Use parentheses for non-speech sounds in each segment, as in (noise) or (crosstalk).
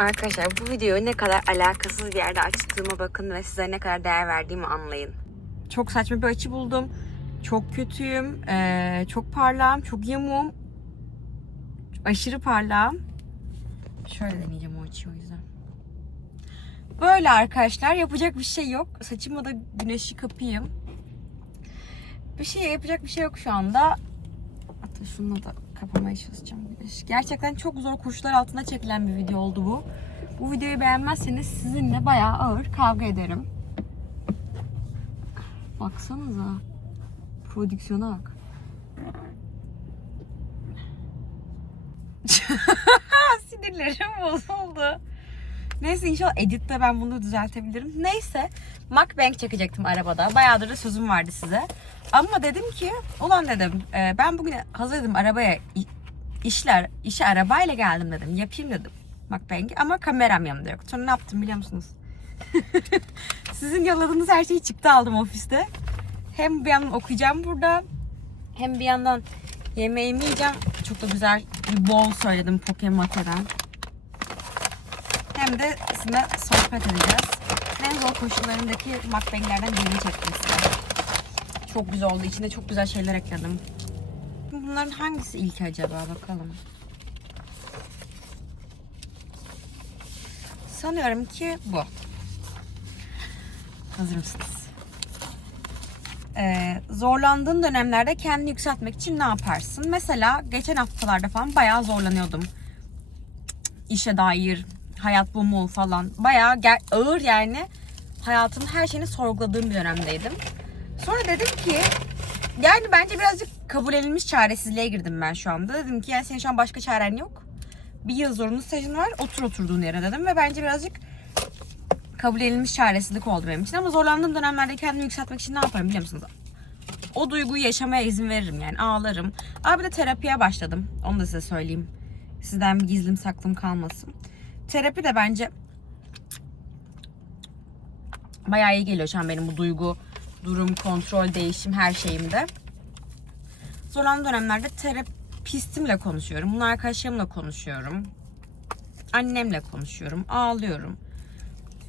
Arkadaşlar bu videoyu ne kadar alakasız bir yerde açtığıma bakın ve size ne kadar değer verdiğimi anlayın. Çok saçma bir açı buldum. Çok kötüyüm. Ee, çok parlağım. Çok yamuğum. Aşırı parlağım. Şöyle deneyeceğim o açıyı o yüzden. Böyle arkadaşlar. Yapacak bir şey yok. Saçıma da güneşi kapayım. Bir şey yapacak bir şey yok şu anda. Hatta şunu da kapamaya çalışacağım. güneş. Gerçekten çok zor koşullar altında çekilen bir video oldu bu. Bu videoyu beğenmezseniz sizinle bayağı ağır kavga ederim. Baksanıza. Prodüksiyona bak. (laughs) Sinirlerim bozuldu. Neyse inşallah editte ben bunu düzeltebilirim. Neyse mukbang çekecektim arabada. Bayağıdır da sözüm vardı size. Ama dedim ki ulan dedim e, ben bugün hazırladım arabaya işler işe arabayla geldim dedim. Yapayım dedim mukbang'i ama kameram yanımda yok. Sonra ne yaptım biliyor musunuz? (laughs) Sizin yolladığınız her şeyi çıktı aldım ofiste. Hem bir yandan okuyacağım burada hem bir yandan yemeğimi yiyeceğim. Çok da güzel bir bol söyledim Pokemon hem de sizinle sohbet edeceğiz. En zor koşullarındaki mukbanglerden birini çektim size. Çok güzel oldu. İçine çok güzel şeyler ekledim. Bunların hangisi ilk acaba bakalım. Sanıyorum ki bu. Hazır mısınız? Ee, zorlandığın dönemlerde kendini yükseltmek için ne yaparsın? Mesela geçen haftalarda falan bayağı zorlanıyordum. İşe dair, hayat bu mu falan. Bayağı ağır yani hayatın her şeyini sorguladığım bir dönemdeydim. Sonra dedim ki yani bence birazcık kabul edilmiş çaresizliğe girdim ben şu anda. Dedim ki yani senin şu an başka çaren yok. Bir yıl zorunlu stajın var. Otur oturduğun yere dedim ve bence birazcık kabul edilmiş çaresizlik oldu benim için. Ama zorlandığım dönemlerde kendimi yükseltmek için ne yaparım biliyor musunuz? O duyguyu yaşamaya izin veririm yani ağlarım. Abi de terapiye başladım. Onu da size söyleyeyim. Sizden bir gizlim saklım kalmasın. Terapi de bence bayağı iyi geliyor şu an benim bu duygu, durum, kontrol, değişim her şeyimde. Zorlandığım dönemlerde terapistimle konuşuyorum. Bunu arkadaşlarımla konuşuyorum. Annemle konuşuyorum. Ağlıyorum.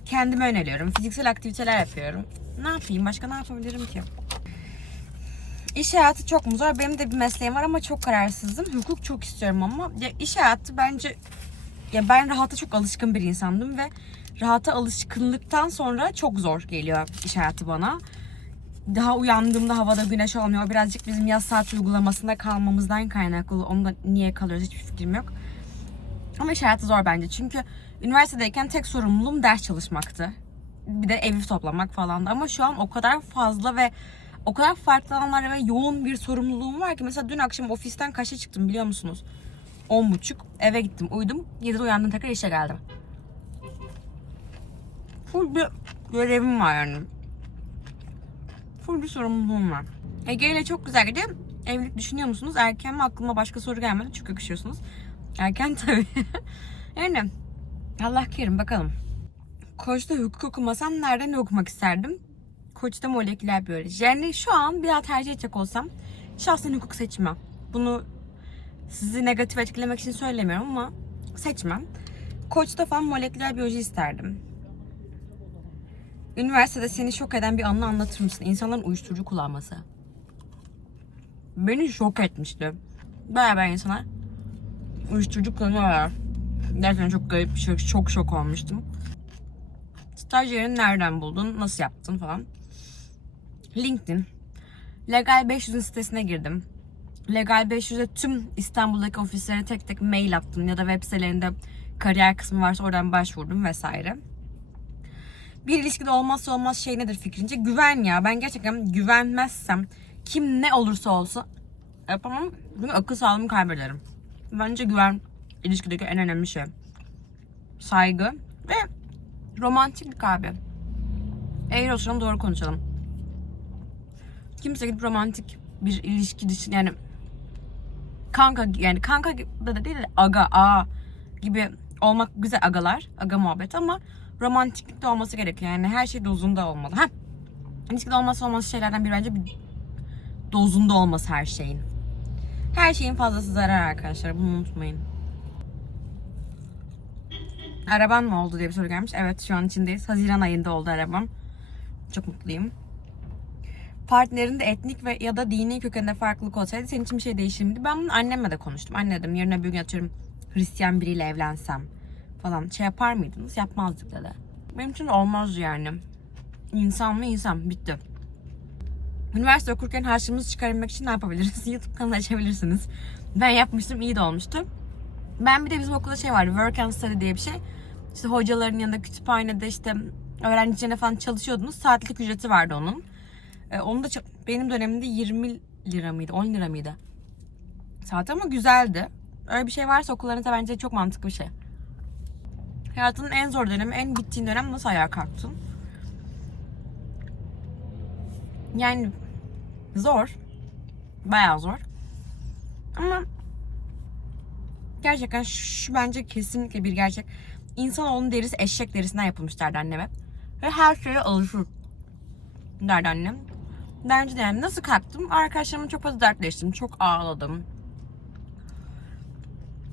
Kendime öneriyorum. Fiziksel aktiviteler yapıyorum. Ne yapayım? Başka ne yapabilirim ki? İş hayatı çok mu zor? Benim de bir mesleğim var ama çok kararsızım. Hukuk çok istiyorum ama ya iş hayatı bence ya ben rahata çok alışkın bir insandım ve rahata alışkınlıktan sonra çok zor geliyor iş hayatı bana. Daha uyandığımda havada güneş olmuyor. Birazcık bizim yaz saat uygulamasında kalmamızdan kaynaklı. Onda niye kalıyoruz hiçbir fikrim yok. Ama iş hayatı zor bence. Çünkü üniversitedeyken tek sorumluluğum ders çalışmaktı. Bir de evi toplamak falandı. Ama şu an o kadar fazla ve o kadar farklı alanlar ve yoğun bir sorumluluğum var ki. Mesela dün akşam ofisten kaça çıktım biliyor musunuz? 10.30 eve gittim uyudum. 7'de uyandım tekrar işe geldim. Full bir görevim var yani. Full bir sorumluluğum var. Ege ile çok güzel gidiyor. Evlilik düşünüyor musunuz? Erken mi? Aklıma başka soru gelmedi. Çok yakışıyorsunuz. Erken tabii. (laughs) yani Allah kerim bakalım. Koç'ta hukuk okumasam nerede ne okumak isterdim? Koç'ta moleküler biyoloji. Yani şu an bir daha tercih edecek olsam şahsen hukuk seçmem. Bunu sizi negatif etkilemek için söylemiyorum ama seçmem. Koç'ta falan moleküler biyoloji isterdim. Üniversitede seni şok eden bir anını anlatır mısın? İnsanların uyuşturucu kullanması. Beni şok etmişti. Beraber insanlar uyuşturucu kullanıyorlar. Gerçekten çok garip bir şey. Çok şok olmuştum. Staj yerini nereden buldun? Nasıl yaptın falan. LinkedIn. Legal 500'ün sitesine girdim. Legal 500'e tüm İstanbul'daki ofislere tek tek mail attım ya da web sitelerinde kariyer kısmı varsa oradan başvurdum vesaire. Bir ilişkide olmazsa olmaz şey nedir fikrince? Güven ya. Ben gerçekten güvenmezsem kim ne olursa olsa yapamam. Çünkü akıl sağlığımı kaybederim. Bence güven ilişkideki en önemli şey. Saygı ve romantiklik abi. Eğer oturalım doğru konuşalım. Kimse gidip romantik bir ilişki dışı yani kanka yani kanka da da değil de aga a gibi olmak güzel agalar, aga muhabbet ama romantiklik de olması gerekiyor. Yani her şey dozunda olmalı. Ha. İlişkide olmazsa olmaz şeylerden biri bence bir dozunda olması her şeyin. Her şeyin fazlası zarar arkadaşlar. Bunu unutmayın. Araban mı oldu diye bir soru gelmiş. Evet şu an içindeyiz. Haziran ayında oldu arabam. Çok mutluyum. Partnerinde etnik ve ya da dini kökeninde farklılık olsaydı senin için bir şey değişir miydi? Ben bunu annemle de konuştum. Anne dedim yarın öbür gün atıyorum Hristiyan biriyle evlensem falan şey yapar mıydınız? Yapmazdık dedi. Benim için olmaz yani. İnsan mı insan bitti. Üniversite okurken harçlığımızı çıkarabilmek için ne yapabiliriz? (laughs) YouTube kanalı açabilirsiniz. Ben yapmıştım iyi de olmuştu. Ben bir de bizim okulda şey vardı work and study diye bir şey. İşte hocaların yanında kütüphanede işte öğrencilerine falan çalışıyordunuz. Saatlik ücreti vardı onun. Ee, onu da benim dönemimde 20 lira mıydı 10 lira mıydı? Saat ama güzeldi. Öyle bir şey varsa okullarınızda bence çok mantıklı bir şey. Hayatının en zor dönemi, en bittiğin dönem nasıl ayağa kalktın? Yani zor. Bayağı zor. Ama gerçekten şu bence kesinlikle bir gerçek. İnsanoğlunun derisi eşek derisinden yapılmış derdi annem hep. Ve her şeye alışır derdi annem. Bence de yani nasıl kalktım? Arkadaşlarımla çok fazla dertleştim. Çok ağladım.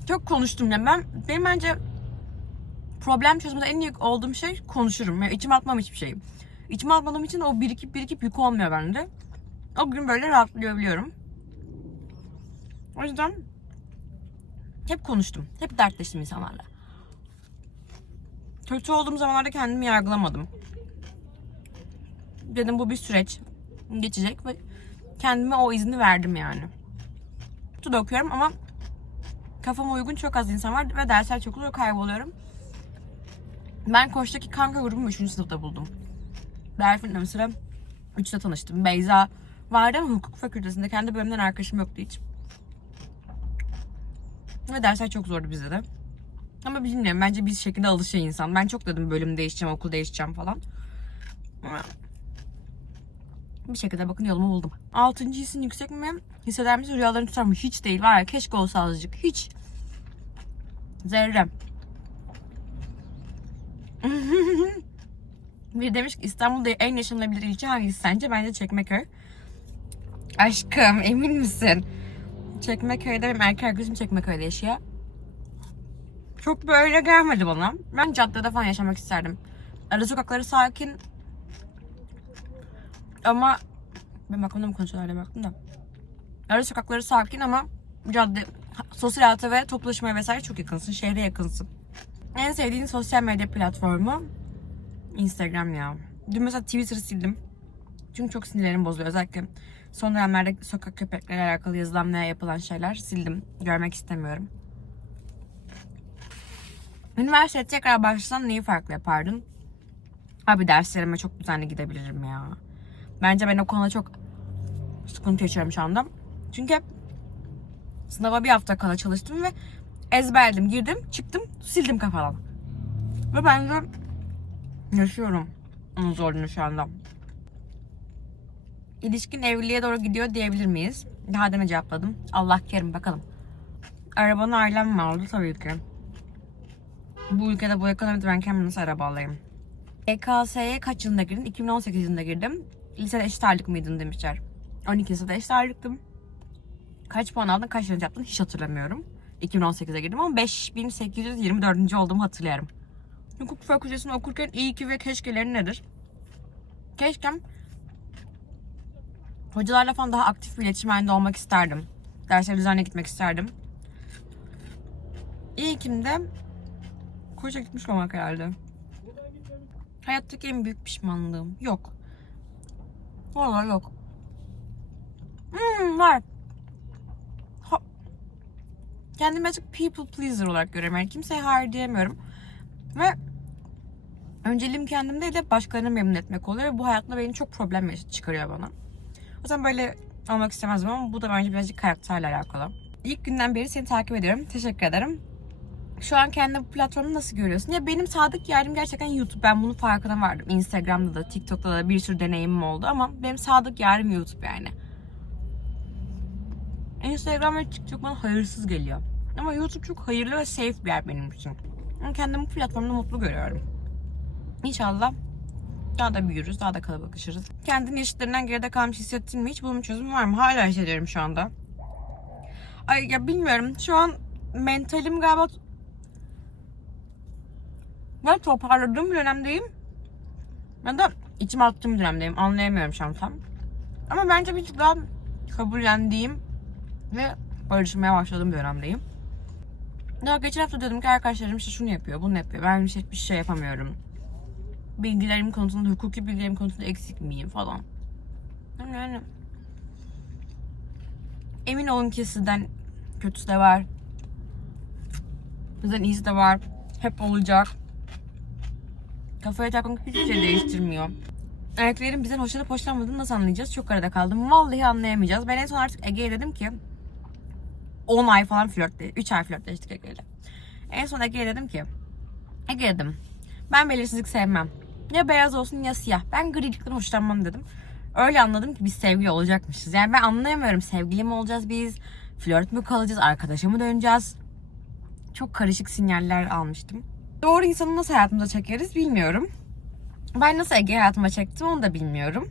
Çok konuştum yani ben benim bence problem çözmede en iyi olduğum şey konuşurum. Yani içime atmam hiçbir şey. İçime atmadığım için o birikip birikip yük olmuyor bende. O gün böyle rahatlayabiliyorum. O yüzden hep konuştum. Hep dertleştim insanlarla. Kötü olduğum zamanlarda kendimi yargılamadım. Dedim bu bir süreç. Geçecek ve kendime o izni verdim yani. Kutu da okuyorum ama kafama uygun çok az insan var ve dersler çok oluyor kayboluyorum. Ben Koç'taki kanka grubumu 3. sınıfta buldum. Berfin'le mesela 3'te tanıştım. Beyza vardı ama hukuk fakültesinde kendi bölümden arkadaşım yoktu hiç. Ve dersler çok zordu bizde de. Ama bilmiyorum bence bir şekilde alışıyor insan. Ben çok dedim bölüm değişeceğim, okul değişeceğim falan. Bir şekilde bakın yolumu buldum. Altıncı hissin yüksek mi? Hisseder misin? Rüyalarını tutar mı? Hiç değil. Var ya keşke olsa azıcık. Hiç. Zerre. (laughs) Bir demiş ki İstanbul'da en yaşanılabilir ilçe hangisi sence? Bence Çekmeköy. Aşkım emin misin? Çekmeköy'de benim erkek arkadaşım Çekmeköy'de yaşıyor. Çok böyle gelmedi bana. Ben caddede falan yaşamak isterdim. Ara sokakları sakin. Ama ben bakalım mı konuşuyorlar diye baktım da. Ara sokakları sakin ama cadde, sosyal hayata ve toplaşmaya vesaire çok yakınsın. Şehre yakınsın. En sevdiğin sosyal medya platformu Instagram ya. Dün mesela Twitter'ı sildim. Çünkü çok sinirlerim bozuluyor. Özellikle son dönemlerde sokak köpekleriyle alakalı yazılan veya yapılan şeyler sildim. Görmek istemiyorum. Üniversiteye tekrar başlasam neyi farklı yapardın? Abi derslerime çok düzenli gidebilirim ya. Bence ben o konuda çok sıkıntı yaşıyorum şu anda. Çünkü sınava bir hafta kala çalıştım ve ezberledim, girdim, çıktım, sildim kafadan. Ve ben de yaşıyorum onun zorluğunu şu anda. İlişkin evliliğe doğru gidiyor diyebilir miyiz? Daha demin cevapladım. Allah kerim bakalım. Arabanı ailem mi aldı? Tabii ki. Bu ülkede bu ekonomide ben kendime nasıl araba alayım? EKS'ye kaç yılında girdin? 2018 yılında girdim. Lisede eşit ağırlık mıydın demişler. 12 lisede eşit ağırlıktım. Kaç puan aldın, kaç derece yaptın hiç hatırlamıyorum. 2018'e girdim ama 5824. olduğumu hatırlıyorum. Hukuk fakültesini okurken iyi ki ve keşkeleri nedir? Keşkem hocalarla falan daha aktif bir iletişim halinde olmak isterdim. Derslere düzenli gitmek isterdim. İlkim de Koca gitmiş olmak herhalde. Hayattaki en büyük pişmanlığım. Yok. Vallahi yok. Hmm, var. Ha. Kendimi birazcık people pleaser olarak görüyorum. Yani kimseye hayır diyemiyorum. Ve önceliğim kendimde de başkalarını memnun etmek oluyor. Ve bu hayatta benim çok problem çıkarıyor bana. O yüzden böyle olmak istemezdim ama bu da bence birazcık karakterle alakalı. İlk günden beri seni takip ediyorum. Teşekkür ederim. Şu an kendi platformu nasıl görüyorsun? Ya benim sadık yerim gerçekten YouTube. Ben bunun farkına vardım. Instagram'da da, TikTok'ta da bir sürü deneyimim oldu ama benim sadık yerim YouTube yani. Instagram ve TikTok bana hayırsız geliyor. Ama YouTube çok hayırlı ve safe bir yer benim için. Ben kendimi bu platformda mutlu görüyorum. İnşallah daha da büyürüz, daha da kalabalıklaşırız. Kendini yaşıtlarından geride kalmış hissettin mi? Hiç bunun çözümü var mı? Hala hissediyorum şu anda. Ay ya bilmiyorum. Şu an mentalim galiba Ben toparladığım bir dönemdeyim. Ya da içim attığım bir dönemdeyim. Anlayamıyorum şu an tam. Ama bence bir tık daha kabullendiğim ve barışmaya başladığım bir dönemdeyim. Daha geçen hafta dedim ki arkadaşlarım işte şunu yapıyor, bunu yapıyor. Ben işte hiçbir şey yapamıyorum. Bilgilerim konusunda, hukuki bilgilerim konusunda eksik miyim falan. Yani emin olun ki sizden kötüsü de var. Bizden iyisi de var. Hep olacak. Kafaya takmak hiçbir şey değiştirmiyor. Erkeklerin bizden hoşlanıp hoşlanmadığını nasıl anlayacağız? Çok arada kaldım. Vallahi anlayamayacağız. Ben en son artık Ege'ye dedim ki 10 ay falan flörtle, 3 ay flörtleştik Ege'yle. En son Ege'ye dedim ki Ege dedim ben belirsizlik sevmem. Ya beyaz olsun ya siyah. Ben grilikten hoşlanmam dedim. Öyle anladım ki biz sevgili olacakmışız. Yani ben anlayamıyorum sevgili mi olacağız biz? Flört mü kalacağız? Arkadaşa mı döneceğiz? Çok karışık sinyaller almıştım. Doğru insanı nasıl hayatımıza çekeriz bilmiyorum. Ben nasıl Ege hayatıma çektim onu da bilmiyorum.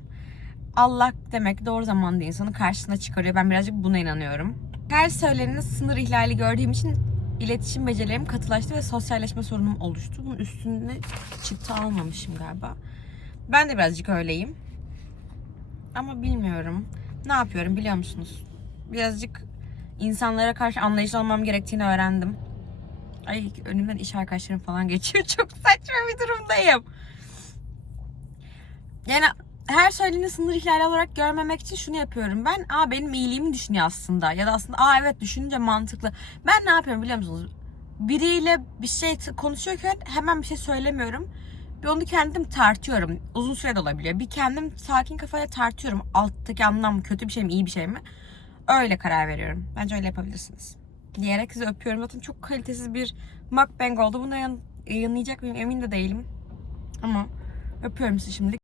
Allah demek doğru zamanda insanı karşısına çıkarıyor. Ben birazcık buna inanıyorum. Her söyleneni sınır ihlali gördüğüm için iletişim becerilerim katılaştı ve sosyalleşme sorunum oluştu. Bunun üstüne çıktı almamışım galiba. Ben de birazcık öyleyim. Ama bilmiyorum. Ne yapıyorum biliyor musunuz? Birazcık insanlara karşı anlayışlı olmam gerektiğini öğrendim. Ay önümden iş arkadaşlarım falan geçiyor. (laughs) Çok saçma bir durumdayım. Yani her söylediğini sınır ihlali olarak görmemek için şunu yapıyorum ben. Aa benim iyiliğimi düşünüyor aslında. Ya da aslında aa evet düşününce mantıklı. Ben ne yapıyorum biliyor musunuz? Biriyle bir şey konuşuyorken hemen bir şey söylemiyorum. Bir onu kendim tartıyorum. Uzun süre de olabiliyor. Bir kendim sakin kafayla tartıyorum. Alttaki anlam kötü bir şey mi iyi bir şey mi? Öyle karar veriyorum. Bence öyle yapabilirsiniz. Diyerek sizi öpüyorum. Zaten çok kalitesiz bir mukbang oldu. Bunu yayınlayacak mıyım emin de değilim. Ama öpüyorum sizi şimdi.